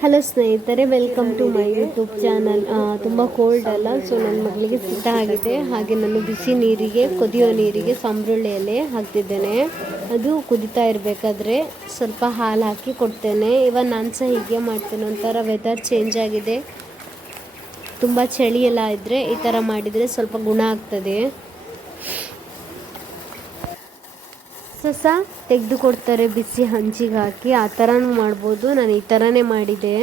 Hello ಸ್ನೇಹಿತರೆ, welcome to my YouTube channel. ತುಂಬ cold ಅಲ್ಲ, ಸೊ ನನ್ನ ಮಗಳಿಗೆ ಶೀತ ಆಗಿದೆ. ಹಾಗೆ ನಾನು ಬಿಸಿ ನೀರಿಗೆ, ಕುದಿಯೋ ನೀರಿಗೆ ಸಂಬ್ರಳ್ಳಿ ಎಲೆ ಹಾಕ್ತಿದ್ದೇನೆ. ಅದು ಕುದಿತಾ ಇರಬೇಕಾದ್ರೆ ಸ್ವಲ್ಪ ಹಾಲು ಹಾಕಿ ಕೊಡ್ತೇನೆ. ಇವಾಗ ನಾನು ಸಹ ಹೀಗೆ ಮಾಡ್ತೇನೆ. ಒಂಥರ ವೆದರ್ ಚೇಂಜ್ ಆಗಿದೆ, ತುಂಬ ಚಳಿ ಎಲ್ಲ ಇದ್ದರೆ ಈ ಥರ ಮಾಡಿದರೆ ಸ್ವಲ್ಪ ಗುಣ ಆಗ್ತದೆ. ಸಹ ತೆಗೆದು ಕೊಡ್ತಾರೆ ಬಿಸಿ ಹಂಚಿಗೆ ಹಾಕಿ, ಆ ಥರನೂ ಮಾಡ್ಬೋದು. ನಾನು ಈ ಥರನೇ ಮಾಡಿದೆ.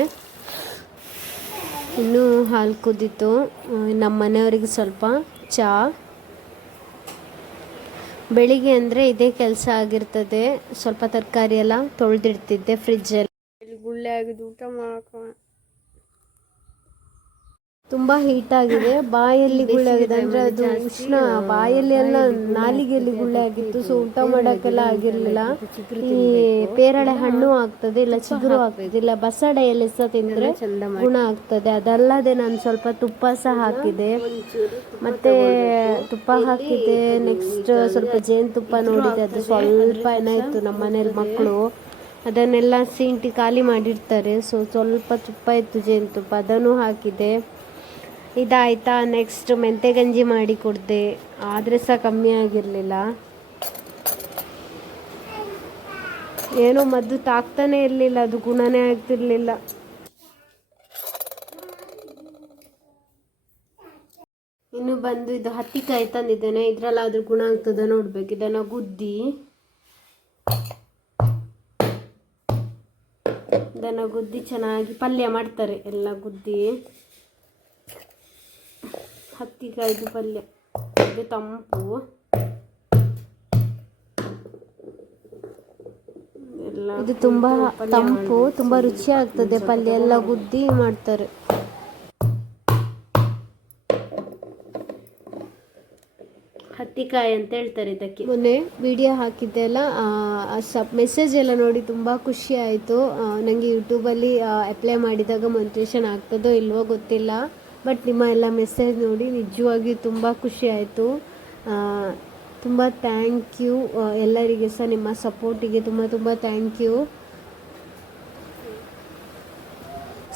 ಇನ್ನೂ ಹಾಲು ಕುದೀತು. ನಮ್ಮ ಮನೆಯವರಿಗೆ ಸ್ವಲ್ಪ ಚಹಾ. ಬೆಳಿಗ್ಗೆ ಅಂದರೆ ಇದೇ ಕೆಲಸ ಆಗಿರ್ತದೆ. ಸ್ವಲ್ಪ ತರಕಾರಿ ಎಲ್ಲ ತೊಳೆದಿಡ್ತಿದ್ದೆ ಫ್ರಿಜ್ಜಲ್ಲಿ. ಗುಳ್ಳೆ ಆಗಿದೆ, ಊಟ ಮಾಡೋಕೆ ತುಂಬ ಹೀಟಾಗಿದೆ. ಬಾಯಲ್ಲಿ ಗುಳ್ಳೆ ಆಗಿದೆ ಅಂದರೆ ಅದು ಉಷ್ಣ, ಬಾಯಲ್ಲಿ ಎಲ್ಲ ನಾಲಿಗೆಯಲ್ಲಿ ಗುಳ್ಳೆ ಆಗಿತ್ತು. ಸೊ ಊಟ ಮಾಡೋಕ್ಕೆಲ್ಲ ಆಗಿರಲಿಲ್ಲ. ಈ ಪೇರಳೆ ಹಣ್ಣು ಆಗ್ತದೆ, ಇಲ್ಲ ಚಿಗುರು ಆಗ್ತದೆ, ಇಲ್ಲ ಬಸಳೆ ಎಲೆ ಸಹ ತಿಂದರೆ ಗುಣ ಆಗ್ತದೆ. ಅದಲ್ಲದೆ ನಾನು ಸ್ವಲ್ಪ ತುಪ್ಪ ಸಹ ಹಾಕಿದೆ. ಮತ್ತು ತುಪ್ಪ ಹಾಕಿದೆ. ನೆಕ್ಸ್ಟ್ ಸ್ವಲ್ಪ ಜೇನುತುಪ್ಪ ನೋಡಿದೆ, ಅದು ಸ್ವಲ್ಪ ಏನಾಯಿತು, ನಮ್ಮ ಮನೇಲಿ ಮಕ್ಕಳು ಅದನ್ನೆಲ್ಲ ಸೀಂಟಿ ಖಾಲಿ ಮಾಡಿರ್ತಾರೆ. ಸೊ ಸ್ವಲ್ಪ ತುಪ್ಪ ಇತ್ತು, ಜೇನುತುಪ್ಪ, ಅದನ್ನು ಹಾಕಿದೆ. ಇದಾಯ್ತಾ. ನೆಕ್ಸ್ಟ್ ಮೆಂತೆ ಗಂಜಿ ಮಾಡಿ ಕೊಡ್ದೆ, ಆದರೆ ಸಹ ಕಮ್ಮಿ ಆಗಿರಲಿಲ್ಲ. ಏನೋ ಮದ್ದು ತಾಕ್ತಾನೆ ಇರಲಿಲ್ಲ, ಅದು ಗುಣನೇ ಆಗ್ತಿರ್ಲಿಲ್ಲ. ಇನ್ನು ಬಂದು ಇದು ಹತ್ತಿಕಾಯಿ ತಂದಿದ್ದೇನೆ, ಇದರಲ್ಲಾದ್ರೂ ಗುಣ ಆಗ್ತದೆ ನೋಡ್ಬೇಕು. ಇದನ್ನು ಗುದ್ದಿ ಚೆನ್ನಾಗಿ ಪಲ್ಯ ಮಾಡ್ತಾರೆ, ಎಲ್ಲ ಗುದ್ದಿ. ಹತ್ತಿಕಾಯ್ದು ಪಲ್ಯ, ಇದು ತಂಪು. ಇದು ತುಂಬ ತಂಪು, ತುಂಬ ರುಚಿ ಆಗ್ತದೆ ಪಲ್ಯ, ಎಲ್ಲ ಗುದ್ದಿ ಮಾಡ್ತಾರೆ. ಹತ್ತಿಕಾಯಿ ಅಂತ ಹೇಳ್ತಾರೆ ಇದಕ್ಕೆ. ಮೊನ್ನೆ ವಿಡಿಯೋ ಹಾಕಿದ್ದೆ ಅಲ್ಲ, ಮೆಸೇಜ್ ಎಲ್ಲ ನೋಡಿ ತುಂಬ ಖುಷಿ ಆಯಿತು. ನನಗೆ ಯೂಟ್ಯೂಬಲ್ಲಿ ಅಪ್ಲೈ ಮಾಡಿದಾಗ ಮೊನಿಟೈಸೇಷನ್ ಆಗ್ತದೋ ಇಲ್ವೋ ಗೊತ್ತಿಲ್ಲ, ಬಟ್ ನಿಮ್ಮ ಎಲ್ಲ ಮೆಸೇಜ್ ನೋಡಿ ನಿಜವಾಗಿಯೂ ತುಂಬ ಖುಷಿ ಆಯಿತು. ತುಂಬ ಥ್ಯಾಂಕ್ ಯು ಎಲ್ಲರಿಗೆ ಸಹ, ನಿಮ್ಮ ಸಪೋರ್ಟಿಗೆ ತುಂಬ ಥ್ಯಾಂಕ್ ಯು.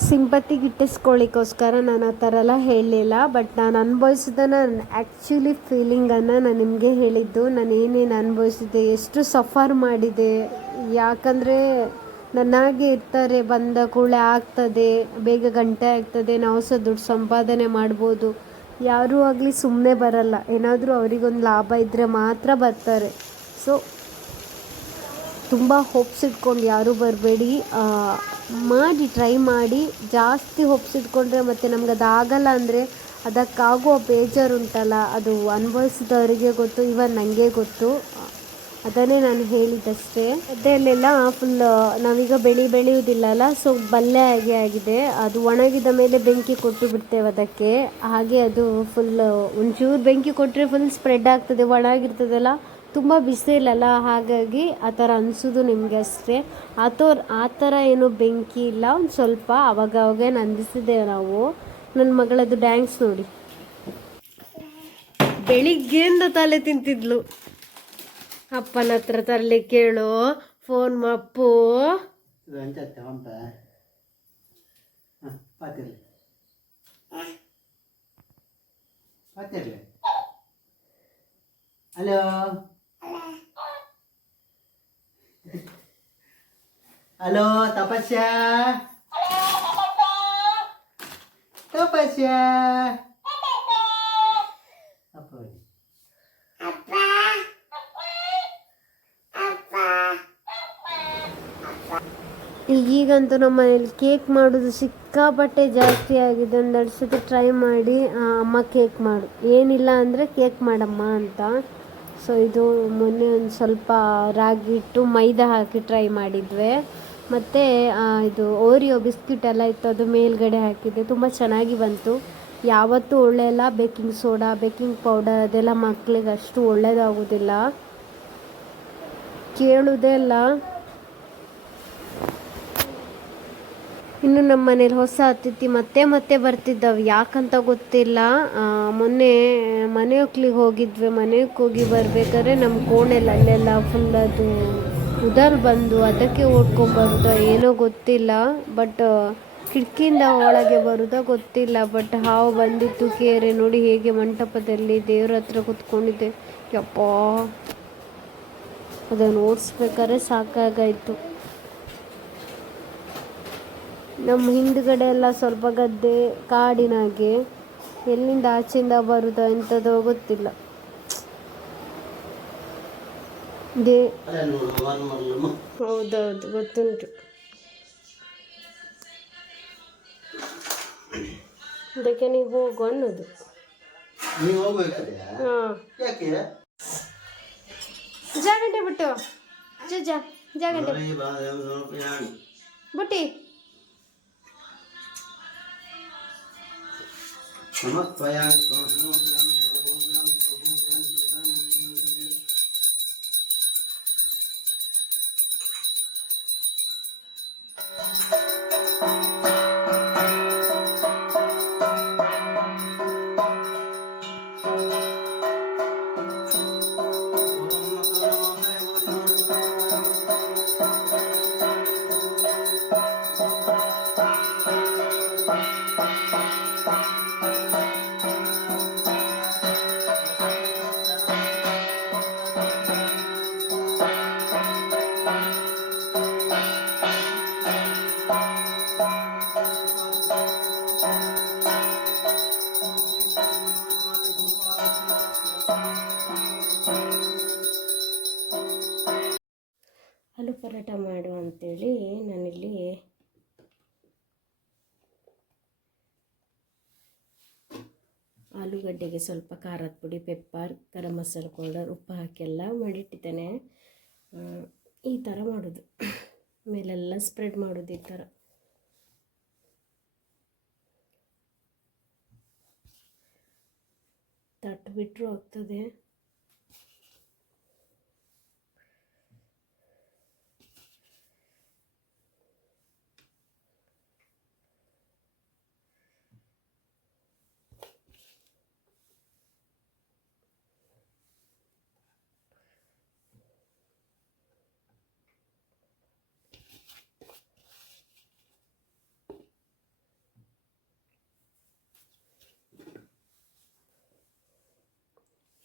ಸಿಂಪತಿ ಗಿಟ್ಟಿಸ್ಕೊಳ್ಳಿಕ್ಕೋಸ್ಕರ ನಾನು ಆ ಥರ ಎಲ್ಲ ಹೇಳಲಿಲ್ಲ, ಬಟ್ ನಾನು ಅನುಭವಿಸಿದ್ದನ್ನು, ಆ್ಯಕ್ಚುಲಿ ಫೀಲಿಂಗನ್ನು ನಾನು ನಿಮಗೆ ಹೇಳಿದ್ದು. ನಾನು ಏನೇನು ಅನುಭವಿಸಿದ್ದೆ, ಎಷ್ಟು ಸಫರ್ ಮಾಡಿದೆ. ಯಾಕಂದರೆ ನನ್ನಾಗೆ ಇರ್ತಾರೆ, ಬಂದ ಕೂಡಲೇ ಆಗ್ತದೆ, ಬೇಗ ಗಂಟೆ ಆಗ್ತದೆ, ನಾವು ಸಹ ದುಡ್ಡು ಸಂಪಾದನೆ ಮಾಡ್ಬೋದು. ಯಾರೂ ಆಗಲಿ ಸುಮ್ಮನೆ ಬರಲ್ಲ, ಏನಾದರೂ ಅವರಿಗೊಂದು ಲಾಭ ಇದ್ದರೆ ಮಾತ್ರ ಬರ್ತಾರೆ. ಸೊ ತುಂಬ ಹೋಪ್ಸ್ ಇಟ್ಕೊಂಡು ಯಾರೂ ಬರಬೇಡಿ, ಟ್ರೈ ಮಾಡಿ. ಜಾಸ್ತಿ ಹೋಪ್ಸ್ ಇಟ್ಕೊಂಡ್ರೆ ಮತ್ತು ನಮ್ಗೆ ಅದಾಗಲ್ಲ ಅಂದರೆ ಅದಕ್ಕಾಗುವ ಬೇಜಾರುಂಟಲ್ಲ, ಅದು ಅನುಭವಿಸಿದವರಿಗೆ ಗೊತ್ತು. ಇವನ್ ನನಗೆ ಗೊತ್ತು, ಅದನ್ನೇ ನಾನು ಹೇಳಿದ್ದಷ್ಟೇ. ಗದ್ದೆಯಲ್ಲೆಲ್ಲ ಫುಲ್ ನಾವೀಗ ಬೆಳೆಯುವುದಿಲ್ಲಲ್ಲ, ಸೊ ಬಲ್ಲೆ ಆಗಿದೆ. ಅದು ಒಣಗಿದ ಮೇಲೆ ಬೆಂಕಿ ಕೊಟ್ಟು ಬಿಡ್ತೇವೆ ಅದಕ್ಕೆ. ಹಾಗೆ ಅದು ಫುಲ್ ಒಂಚೂರು ಬೆಂಕಿ ಕೊಟ್ಟರೆ ಫುಲ್ ಸ್ಪ್ರೆಡ್ ಆಗ್ತದೆ, ಒಣಗಿರ್ತದಲ್ಲ, ತುಂಬ ಬಿಸಿಲಲ್ಲ, ಹಾಗಾಗಿ ಆ ಥರ ಅನಿಸೋದು ನಿಮಗೆ ಅಷ್ಟೇ. ಆ ಥರ ಏನು ಬೆಂಕಿ ಇಲ್ಲ, ಒಂದು ಸ್ವಲ್ಪ ಅವಾಗ ನಂದಿಸಿದ್ದೇವೆ ನಾವು. ನನ್ನ ಮಗಳದ್ದು ಡ್ಯಾನ್ಸ್ ನೋಡಿ, ಬೆಳಿಗ್ಗೆಯಿಂದ ತಲೆ ತಿಂತಿದ್ಲು. ಅಪ್ಪನ ಹತ್ರ ತರಲಿ ಕೇಳು, ಫೋನ್ ಮಪ್ಪು. ಹಲೋ ಹಲೋ ತಪಸ್ಯ ಈಗಂತೂ ನಮ್ಮ ಮನೇಲಿ ಕೇಕ್ ಮಾಡೋದು ಸಿಕ್ಕಾಪಟ್ಟೆ ಜಾಸ್ತಿ ಆಗಿದೆ. ಒಂದು 2 ಸತಿ ಟ್ರೈ ಮಾಡಿ, ಅಮ್ಮ ಕೇಕ್ ಮಾಡು, ಏನಿಲ್ಲ ಅಂದರೆ ಕೇಕ್ ಮಾಡಮ್ಮ ಅಂತ. ಸೊ ಇದು ಮೊನ್ನೆ ಒಂದು ಸ್ವಲ್ಪ ರಾಗಿ ಹಿಟ್ಟು ಮೈದಾ ಹಾಕಿ ಟ್ರೈ ಮಾಡಿದ್ವಿ. ಮತ್ತು ಇದು ಓರಿಯೋ ಬಿಸ್ಕಿಟ್ ಎಲ್ಲ ಇತ್ತು, ಅದು ಮೇಲ್ಗಡೆ ಹಾಕಿದ್ದೆ. ತುಂಬ ಚೆನ್ನಾಗಿ ಬಂತು. ಯಾವತ್ತೂ ಒಳ್ಳೆಯಲ್ಲ ಬೇಕಿಂಗ್ ಸೋಡಾ, ಬೇಕಿಂಗ್ ಪೌಡರ್ ಅದೆಲ್ಲ ಮಕ್ಕಳಿಗೆ ಅಷ್ಟು ಒಳ್ಳೆಯದಾಗೋದಿಲ್ಲ, ಕೇಳೋದೇ ಇಲ್ಲ. ಇನ್ನು ನಮ್ಮ ಮನೇಲಿ ಹೊಸ ಅತಿಥಿ ಮತ್ತೆ ಬರ್ತಿದ್ದಾವೆ, ಯಾಕಂತ ಗೊತ್ತಿಲ್ಲ. ಮೊನ್ನೆ ಮನೆ ಒಕ್ಲಿಗೆ ಹೋಗಿದ್ವಿ. ಮನೆಗೆ ಹೋಗಿ ಬರಬೇಕಾದ್ರೆ ನಮ್ಮ ಕೋಣೆಲಿ ಅಲ್ಲೆಲ್ಲ ಫುಲ್ ಅದು ಉದಲ್ ಬಂದು ಅದಕ್ಕೆ ಓಡ್ಕೊಂಬರುದೋ ಏನೋ ಗೊತ್ತಿಲ್ಲ. ಬಟ್ ಕಿಟಕಿಯಿಂದ ಒಳಗೆ ಬರುವುದೋ ಗೊತ್ತಿಲ್ಲ. ಬಟ್ ಹಾವು ಬಂದಿತ್ತು. ಕೇರೆ ನೋಡಿ ಹೇಗೆ ಮಂಟಪದಲ್ಲಿ ದೇವ್ರ ಹತ್ರ ಕೂತ್ಕೊಂಡಿದ್ದೆ. ಯಪ್ಪ, ಅದನ್ನು ಓಡಿಸ್ಬೇಕಾದ್ರೆ ಸಾಕಾಗಾಯಿತು. ನಮ್ಮ ಹಿಂದ್ಗಡೆ ಎಲ್ಲ ಸ್ವಲ್ಪ ಗದ್ದೆ, ಕಾಡಿನಾಗೆ, ಎಲ್ಲಿಂದ ಆಚೆಯಿಂದ ಬರುವುದೋ ಎಂಥದೋ ಗೊತ್ತಿಲ್ಲ. ಹೌದೌದು, ಗೊತ್ತುಂಟು. ಅದಕ್ಕೆ ನೀವು ಹೋಗು ಅನ್ನೋದು. ಹಾಂ, ಜಾಗಂಟೆ ಬಿಟ್ಟು ಜಾಗಂಟೆ ಬುಟ್ಟಿ. ಆಲೂ ಪರೋಟ ಮಾಡು ಅಂತೇಳಿ ನಾನಿಲ್ಲಿ ಆಲೂಗಡ್ಡೆಗೆ ಸ್ವಲ್ಪ ಖಾರದ ಪುಡಿ, ಪೆಪ್ಪರ್, ಗರಂ ಮಸಾಲೆ ಪೌಡರ್, ಉಪ್ಪು ಹಾಕಿ ಎಲ್ಲ ಮಾಡಿಟ್ಟಿದ್ದೇನೆ. ಈ ಥರ ಮಾಡೋದು, ಮೇಲೆಲ್ಲ ಸ್ಪ್ರೆಡ್ ಮಾಡೋದು ಈ ಥರ. ತಟ್ಟು ಬಿಟ್ಟರು ಆಗ್ತದೆ.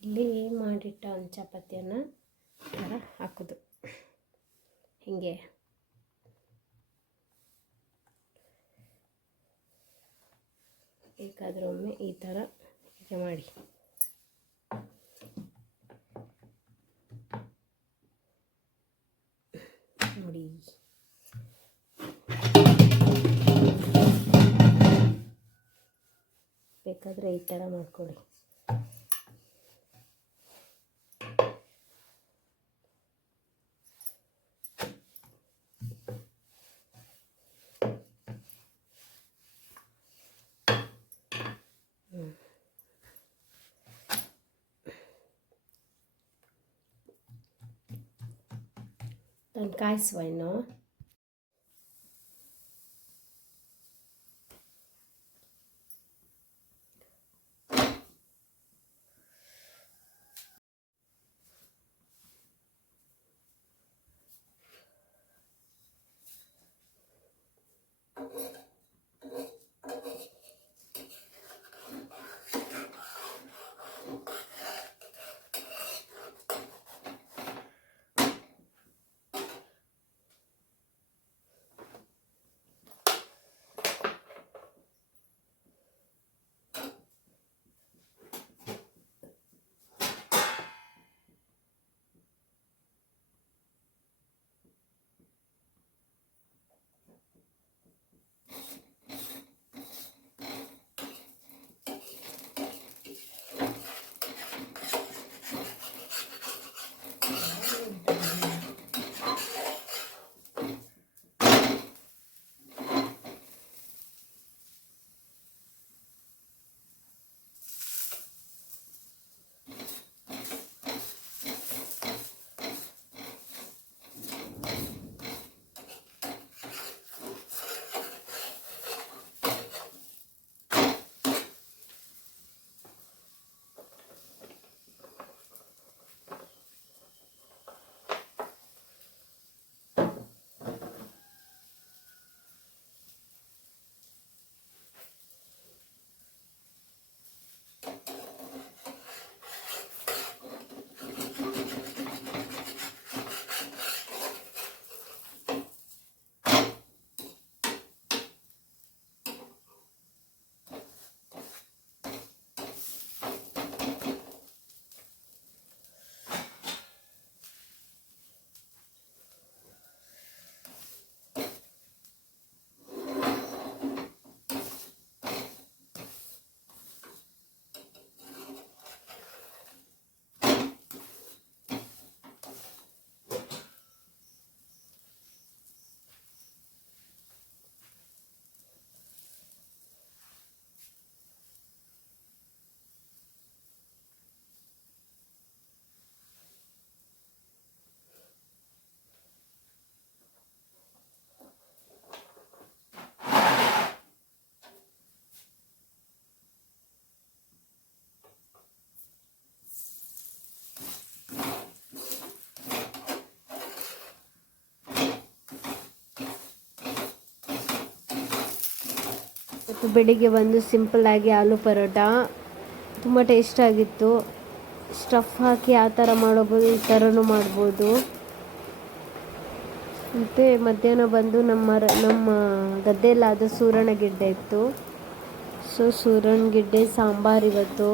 ಇಲ್ಲಿ ಮಾಡಿಟ್ಟ ಒಂದು ಚಪಾತಿಯನ್ನು ಥರ ಹಾಕೋದು, ಹೀಗೆ ಬೇಕಾದರೆ ಒಮ್ಮೆ ಈ ಥರ ಹೀಗೆ ಮಾಡಿ. ನೋಡಿ, ಬೇಕಾದರೆ ಈ ಥರ ಮಾಡ್ಕೊಳ್ಳಿ. ಅದನ್ನು ಕಾಯಿಸುವ ಇನ್ನು. ಬೆಳಿಗ್ಗೆ ಬಂದು ಸಿಂಪಲ್ಲಾಗಿ ಆಲೂ ಪರೋಟ ತುಂಬ ಟೇಸ್ಟಾಗಿತ್ತು. ಸ್ಟಫ್ ಹಾಕಿ ಆ ಥರ ಮಾಡ್ಬೋದು, ಈ ಥರನೂ ಮಾಡ್ಬೋದು. ಮತ್ತು ಮಧ್ಯಾಹ್ನ ಬಂದು ನಮ್ಮ ಗದ್ದೆಯಲ್ಲಾದ ಸೂರಣ ಗೆಡ್ಡೆ ಇತ್ತು. ಸೊ ಸೂರಣ ಗೆಡ್ಡೆ ಸಾಂಬಾರು ಇವತ್ತು.